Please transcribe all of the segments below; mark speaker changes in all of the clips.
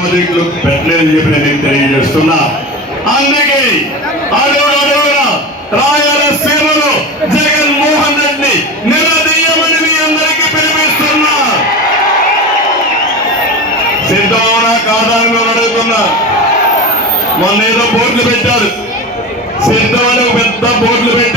Speaker 1: ప్రాజెక్టులు పెట్టలేదని చెప్పి నేను తెలియజేస్తున్నా. అందుకే అడుగున రాయలసీమలో జగన్మోహన్ రెడ్డి నిలదీయమని మీ అందరికీ పిలిపిస్తున్నా. సిద్ధమవునా కాదా మేము అడుగుతున్నా. మొన్న ఏదో బోర్డులు పెట్టారు. సిద్ధమని పెద్ద బోర్డులు పెట్టారు.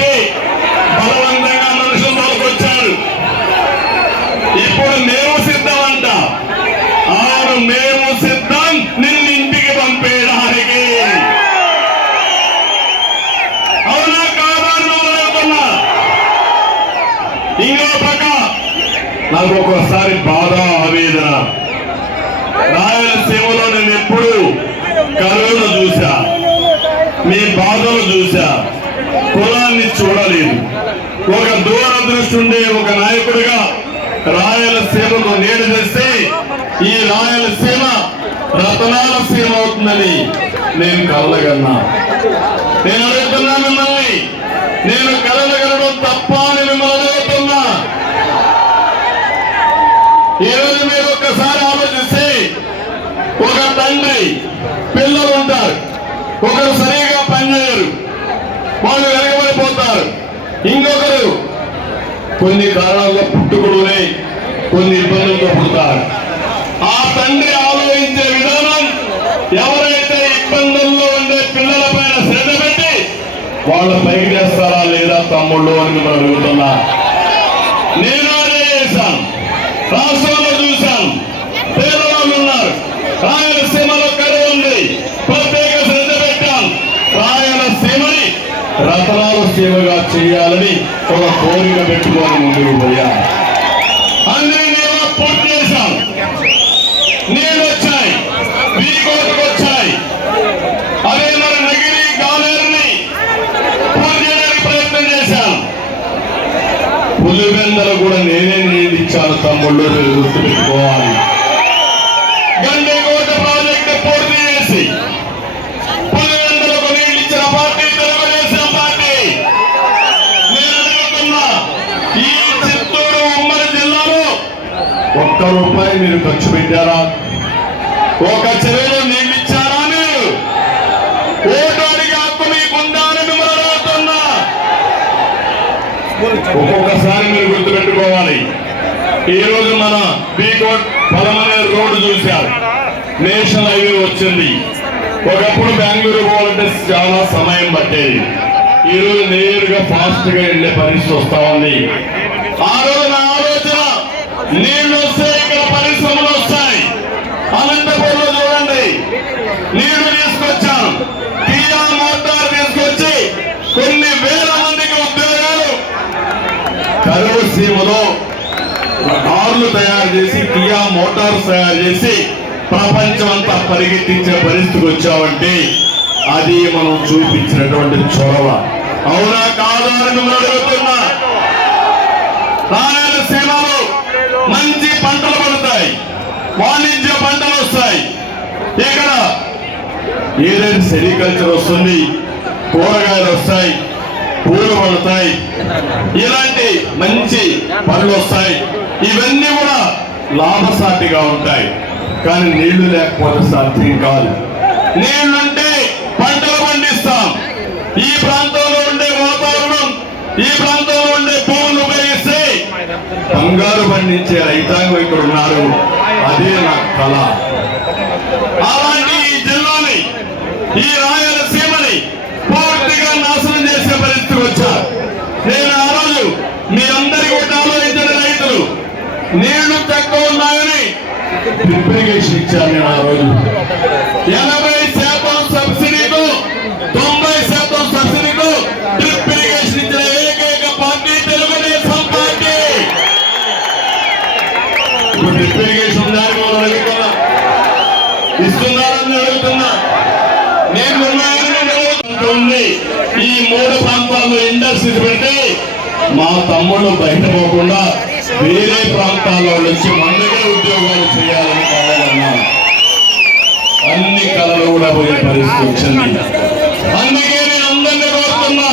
Speaker 1: చూశా కులాన్ని చూడలేదు. ఒక దూరదృష్టి ఉండే ఒక నాయకుడిగా రాయలసీమకు నీడ చేస్తే ఈ రాయలసీమ రతనాల సీమ అవుతుందని నేను కలగన్నా. నేను అడుగుతున్నా మిమ్మల్ని నేను కలగలడం తప్ప అని మిమ్మల్ని అడుగుతున్నా. ఈరోజు మీరు ఒక్కసారి ఆలోచిస్తే ఒక తండ్రి పిల్లలు ఉంటారు. ఒకరు సరిగా పనిచేయరు. వాళ్ళు వెనకబడిపోతారు. ఇంకొకరు కొన్ని కారణాల్లో పుట్టుకుడునే కొన్ని ఇబ్బందులతో పుడతారు. ఆ తండ్రి ఆలోచించే విధానం ఎవరైతే ఇబ్బందుల్లో ఉండే పిల్లల పైన శ్రద్ధ పెట్టి వాళ్ళు పైకి చేస్తారా లేదా తమ్ముళ్ళు అని మనం అడుగుతున్నా. నేను అదే చేశాను. రాష్ట్రంలో చూశాను పేదవాళ్ళు ఉన్నారు రాయలసీమలో కరువు ఉంది ప్రత్యేక శ్రద్ధ పెట్టాం రాయలసీమని సేవగా చేయాలని ఒక కోరిక పెట్టుకొని ముందుకు పోయాను అన్ని నేను పూర్తి వచ్చాయి. వచ్చాయి. అదే నగిరి గాలేరుని పూర్తి చేయడానికి ప్రయత్నం పులివెందలు కూడా నేనే నీళ్ళు ఇచ్చాను తమ్ముళ్ళు మీరు గుర్తుపెట్టుకోవాలి. ఒక్క రూపాయి మీరు ఖర్చు పెట్టారా? ఒక చెరువులో నీళ్ళు ఇచ్చారా మీరు? ఓటు అడిగే హక్కు మీకుందా అని మిమ్మల్ని అడుగుతున్నా. ఒక్కొక్కసారి మీరు గుర్తుపెట్టుకోవాలి. ఈ రోజు మన బీకోట్ పలమనే రోడ్డు చూశారు. నేషనల్ హైవే వచ్చింది. ఒకప్పుడు బెంగళూరు పోవాలంటే చాలా సమయం పట్టేది. ఈ రోజు నేరుగా ఫాస్ట్గా వెళ్ళే పరిస్థితి వస్తా ఉంది. ఆ రోజు నా ఆలోచన నీళ్ళు వస్తే ఇక్కడ పరిశ్రమలు వస్తాయి అనంతపురంలో చూడండి నీళ్ళు తీసుకొచ్చాం కియా మోటార్ తీసుకొచ్చి కొన్ని వేల మందికి ఉద్యోగాలు సీమలో కార్లు తయారు చేసి కియా మోటార్స్ తయారు చేసి ప్రపంచమంతా పరిగెత్తించే పరిస్థితికి వచ్చామంటే అది మనం చూపించినటువంటి చొరవ. అవునా కాదా అడుగుతున్నా. రాయలసీమలో మంచి పంటలు పడతాయి. వాణిజ్య పంటలు వస్తాయి. ఇక్కడ ఏదైనా సెరికల్చర్ వస్తుంది కూరగాయలు వస్తాయి పూలు పడతాయి ఇలాంటి మంచి పనులు వస్తాయి. ఇవన్నీ కూడా లాభసాటిగా ఉంటాయి. కానీ నీళ్ళు లేకపోతే సాధ్యం కాదు. నీళ్ళుంటే పంటలు పండిస్తాం. ఈ ప్రాంతంలో ఉండే వాతావరణం ఈ ప్రాంతంలో ఉండే భూములు ఉపయోగిస్తే బంగారు పండించే రైతాంగం ఇక్కడ ఉన్నారు. అదే నా కళ. అలాంటి ఈ జిల్లాని ఈ రాయలసీమని పూర్తిగా నాశనం చేసే పరిస్థితికి వచ్చారు నేను ఆ రోజు మీ అందరికీ ఒకటి ఆలోచించిన రైతులు నీళ్ళు తక్కువ ఉన్నాయని డ్రిప్ ఇచ్చాను నేను ఆ రోజు. ఎనభై శాతం సబ్సిడీతో తొంభై శాతం సబ్సిడీతో డ్రిప్ ఇరిగేషన్ ఇచ్చిన ఏకైక పార్టీ తెలుగుదేశం పార్టీ. ఇప్పుడు డ్రిప్ ఇరిగేషన్ దాని మనం అడుగుతున్నా ఇస్తున్నారని అడుగుతున్నా. నేను ఉన్నానని ఈ మూడు ప్రాంతాల్లో ఇండస్ట్రీస్ పెట్టి మా తమ్ముళ్ళు బయట పోకుండా వేరే ప్రాంతాల్లో నుంచి మనకే ఉద్యోగాలు చేయాలని కళలు కూడా పోయే పరిస్థితి వచ్చింది. అందుకే నేను అందరినీ కోరుతున్నా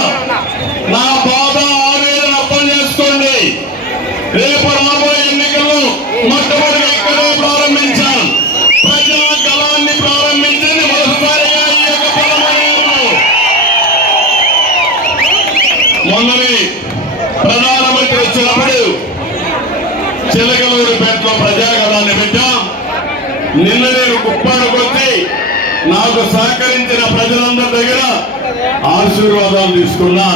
Speaker 1: నా బాధ ఆవేదన అర్థం చేసుకోండి. రేపు రాబోయే ఎన్నికలు మొట్టమొదటి ఎక్కడో ప్రారంభించాం. ప్రజా కళాన్ని ప్రారంభించింది మొన్నవి ప్రధానమంత్రి వచ్చినప్పుడు చిలకలూరు పేట్లో ప్రజా కళాన్ని పెట్టాం. నిన్న నేను కుప్పాడుకొచ్చి నాకు సహకరించిన ప్రజలందరి దగ్గర ఆశీర్వాదాలు తీసుకున్నా.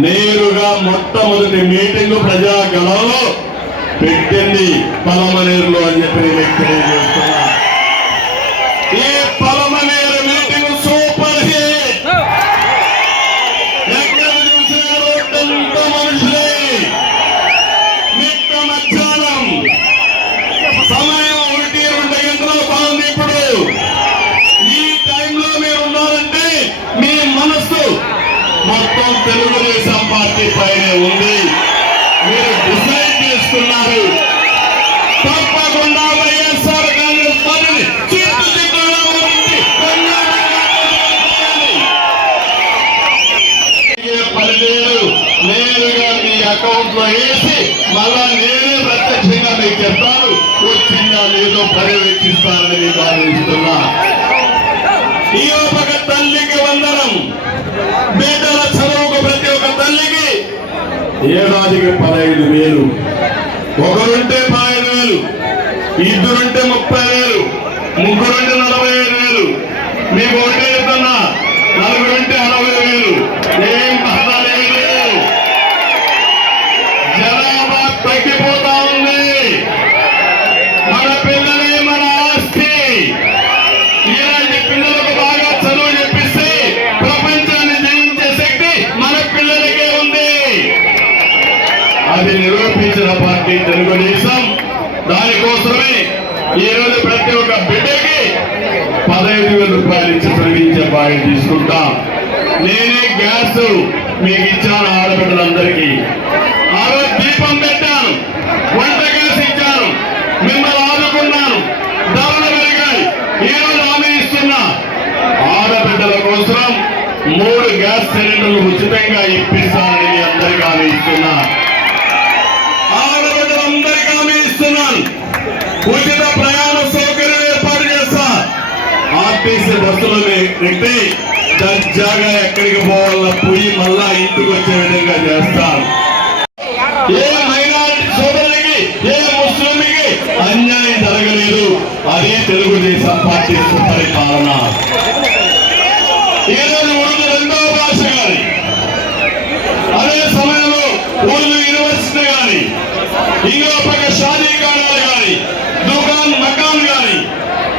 Speaker 1: నేరుగా మొట్టమొదటి మీటింగ్ ప్రజా గణంలో పెట్టింది పలమనేరులో అని చెప్పి వ్యక్తి పార్టీ పైనే ఉంది. మీరు డిసైడ్ చేసుకున్నారు. తప్పకుండా వైఎస్ఆర్ కాంగ్రెస్ పార్టీని చిత్తు పదివేలు నేరుగా మీ అకౌంట్లో వేసి మళ్ళా నేనే ప్రత్యక్షంగా మీకు చెప్తాను వచ్చిందా లేదో పర్యవేక్షిస్తానని మీకు ఆలోచిస్తున్నా ఈ ఏడాదికి పదహైదు వేలు. ఒకరుంటే పదహైదు వేలు ఇద్దరుంటే ముప్పై వేలు ముగ్గురుంటే నలభై ఐదు వేలు. మీకు ఒకటే చెప్తున్నా అది నిరూపించిన పార్టీ తెలుగుదేశం. దానికోసమే ఈ రోజు ప్రతి ఒక్క బిడ్డకి పదహైదు వేల రూపాయలు ఇచ్చి తొలగించే బాధ్యత తీసుకుంటాం. నేనే గ్యాస్ మీకు ఇచ్చాను ఆడబిడ్డల ఆ రోజు దీపం పెట్టాను వంట గ్యాస్ ఇచ్చాను మిమ్మల్ని ఆదుకున్నాను ధరలు పెరిగాయి ఈ రోజు హామీ ఇస్తున్నా ఆడబిడ్డల కోసం మూడు గ్యాస్ సిలిండర్లు ఉచితంగా ఇప్పిస్తానని మీ అందరికీ హామీ ఇస్తున్నా ఆడబిడ్డలందరికీ హామీ ఇస్తున్నాను ఉచిత ప్రయాణ సౌకర్యం ఏర్పాటు చేస్తా. ఆర్టీసీ బస్సులు పెట్టి దర్జాగా ఎక్కడికి పోవాలన్నా పోయి మళ్ళా ఇంటికి వచ్చే విధంగా చేస్తాను ఏ మైనారిటీ సోదరులకి ఏ ముస్లింకి అన్యాయం జరగలేదు. అదే తెలుగుదేశం పార్టీ సుపరిపాలన. ఈరోజు ఉర్దూ రెండవ భాష కానీ అదే సమయంలో ఉర్దూ యూనివర్సిటీ కానీ ఇంకో పక్క షాదీ కాలాలు కానీ దుకాన్ మకాన్ కానీ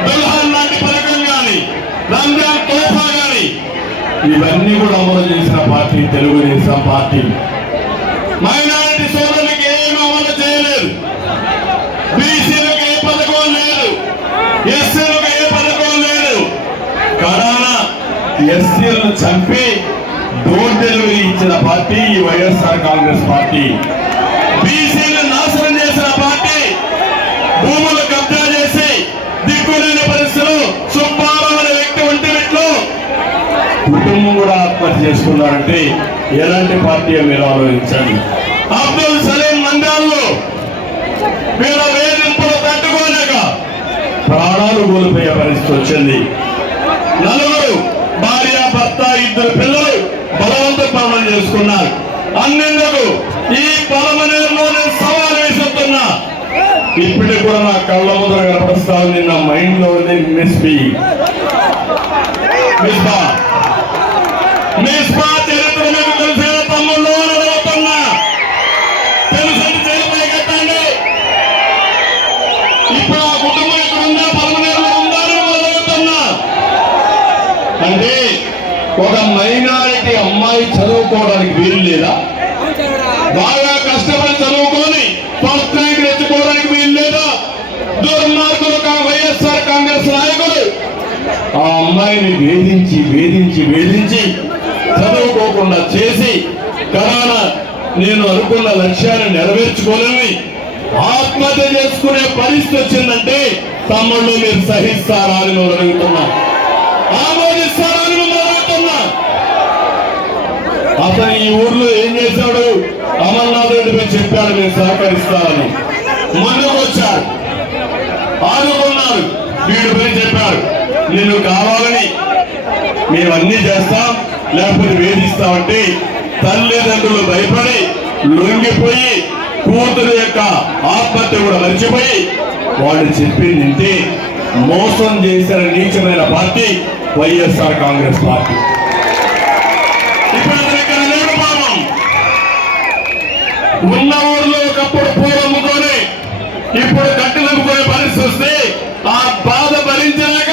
Speaker 1: దుల్హాన్ లాంటి పథకం కానీ రంజాన్ తోఫా కానీ ఇవన్నీ కూడా అమలు చేసిన పార్టీ తెలుగుదేశం పార్టీ. మైనారిటీ సోదరులకు ఏమీ అమలు చేయలేదు. బీసీలకు ఏ పథకం లేదు. ఎస్సీలకు ఏ పథకం లేదు. కరోనా ఎస్సీలను చంపి డోర్ డెలివరీ ఇచ్చిన పార్టీ ఈ వైఎస్ఆర్ కాంగ్రెస్ పార్టీ. బీసీ నాశనం చేసిన పార్టీ భూములు కబ్జా చేసి దిక్కులేని పరిస్థితులు సుబ్బారావు అనే వ్యక్తి ఒంటి మెట్లో కుటుంబం కూడా ఆత్మహత్య చేసుకున్నారంటే ఎలాంటి పార్టీ మీరు ఆలోచించండి? అబ్దుల్ సలీం మందాల్లో మీరు వేధింపులు తట్టుకోలేక ప్రాణాలు కోల్పోయే పరిస్థితి వచ్చింది. నలుగురు భార్య భర్త ఇద్దరు పిల్లలు బలవంత పాలన చేసుకున్నారు. అన్నెందుకు ఈ బలమనేలోనే సవాల్ వేసుతున్నా ఇప్పటికి కూడా నా కళ్ళ ముందర కనపరుస్తా ఉంది నా మైండ్లో ఉంది మిస్ బి. మిస్ బా. ఒక మైనారిటీ అమ్మాయి చదువుకోవడానికి వీలు లేదా? బాగా కష్టపడి చదువుకొని ఫస్ట్ ర్యాంక్ తెచ్చుకోవడానికి వీలు లేదా? దుర్మార్గులు వైఎస్ఆర్ కాంగ్రెస్ నాయకులు. ఆ అమ్మాయిని వేధించి వేధించి వేధించి చదువుకోకుండా చేసి కరోనా నేను అనుకున్న లక్ష్యాన్ని నెరవేర్చుకోలేని ఆత్మహత్య చేసుకునే పరిస్థితి వచ్చిందంటే తమ్ముళ్ళు మీరు సహిస్తారా అని నేను అడుగుతున్నాను ఆమోదిస్తారా అని మిమ్మల్ని అడుగుతున్నా అతను ఈ ఊర్లో ఏం చేశాడు? అమర్నాథ్ రెడ్డి మీరు చెప్పాడు నేను సహకరిస్తానని. ముందుకు వచ్చాడు ఆదుకున్నారు. వీడు పోయి చెప్పాడు నిన్ను కావాలని మేము అన్ని చేస్తాం లేకపోతే వేధిస్తామంటే తల్లిదండ్రులు భయపడి లొంగిపోయి కూతురు యొక్క ఆత్మహత్య కూడా మర్చిపోయి వాళ్ళు చెప్పింది వింటే మోసం చేసిన నీచమైన పార్టీ వైఎస్ఆర్ కాంగ్రెస్ పార్టీ ఇప్పుడు అతను ఇక్కడ లేడు పాపం ఉన్న ఊర్లో ఒకప్పుడు పూలు అమ్ముకొని ఇప్పుడు కట్టెలు అమ్ముకునే పరిస్థితి వస్తే ఆ బాధ భరించలేక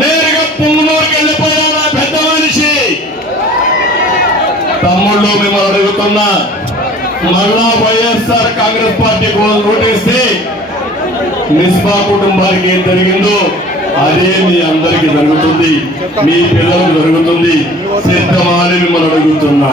Speaker 1: నేరుగా పుంగునూరుకి వెళ్ళిపోయాడు ఆ పెద్ద మనిషి. తమ్ముళ్ళు మిమ్మల్ని అడుగుతున్నా మళ్ళా వైఎస్ఆర్ కాంగ్రెస్ పార్టీ ఓటేస్తే నిస్బా కుటుంబానికి ఏం జరిగిందో అదే మీ అందరికి జరుగుతుంది మీ పిల్లలకు జరుగుతుంది సిద్ధమని మిమ్మల్ని అడుగుతున్నా.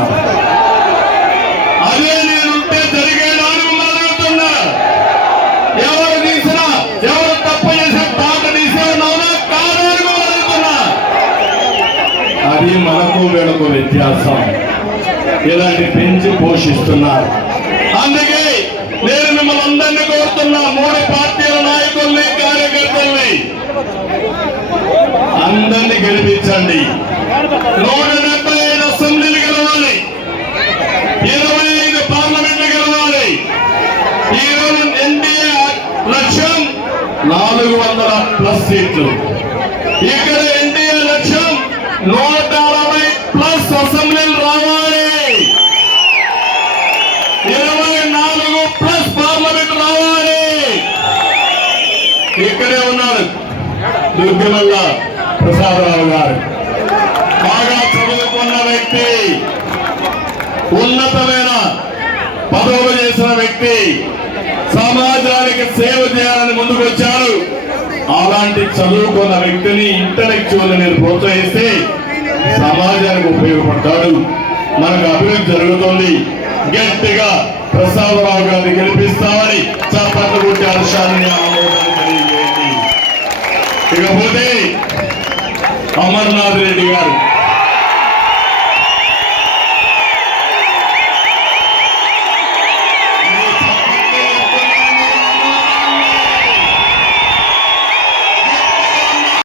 Speaker 1: అది మనకు వీళ్ళకు వ్యత్యాసం. ఇలాంటి పెంచి పోషిస్తున్నారు అందుకే నేను మిమ్మల్ని అందరినీ కోరుతున్నా మూడు పార్టీల నాయకుల్ని కార్యకర్తల్ని. అందరినీ గెలిపించండి. నూట డెబ్బై ఐదు అసెంబ్లీలు గెలవాలి. ఇరవై ఐదు పార్లమెంట్లు గెలవాలి. ఈరోజు ఎన్డీఏ లక్ష్యం నాలుగు వందల ప్లస్ సీట్లు. దుర్గమల్ల ప్రసాదరావు గారు. బాగా చదువుకున్న వ్యక్తి ఉన్నతమైన పదవులు చేసిన వ్యక్తి సమాజానికి సేవ చేయాలని ముందుకు వచ్చారు అలాంటి చదువుకున్న వ్యక్తిని ఇంటలెక్చువల్ మీరు ప్రోత్సహిస్తే సమాజానికి ఉపయోగపడతాడు. మనకు అభివృద్ధి జరుగుతుంది. గట్టిగా ప్రసాదరావు గారిని గెలిపిస్తామని చప్పట్లు కొట్టి హర్షాన్ని ఇకపోతే అమర్నాథ్ రెడ్డి గారు.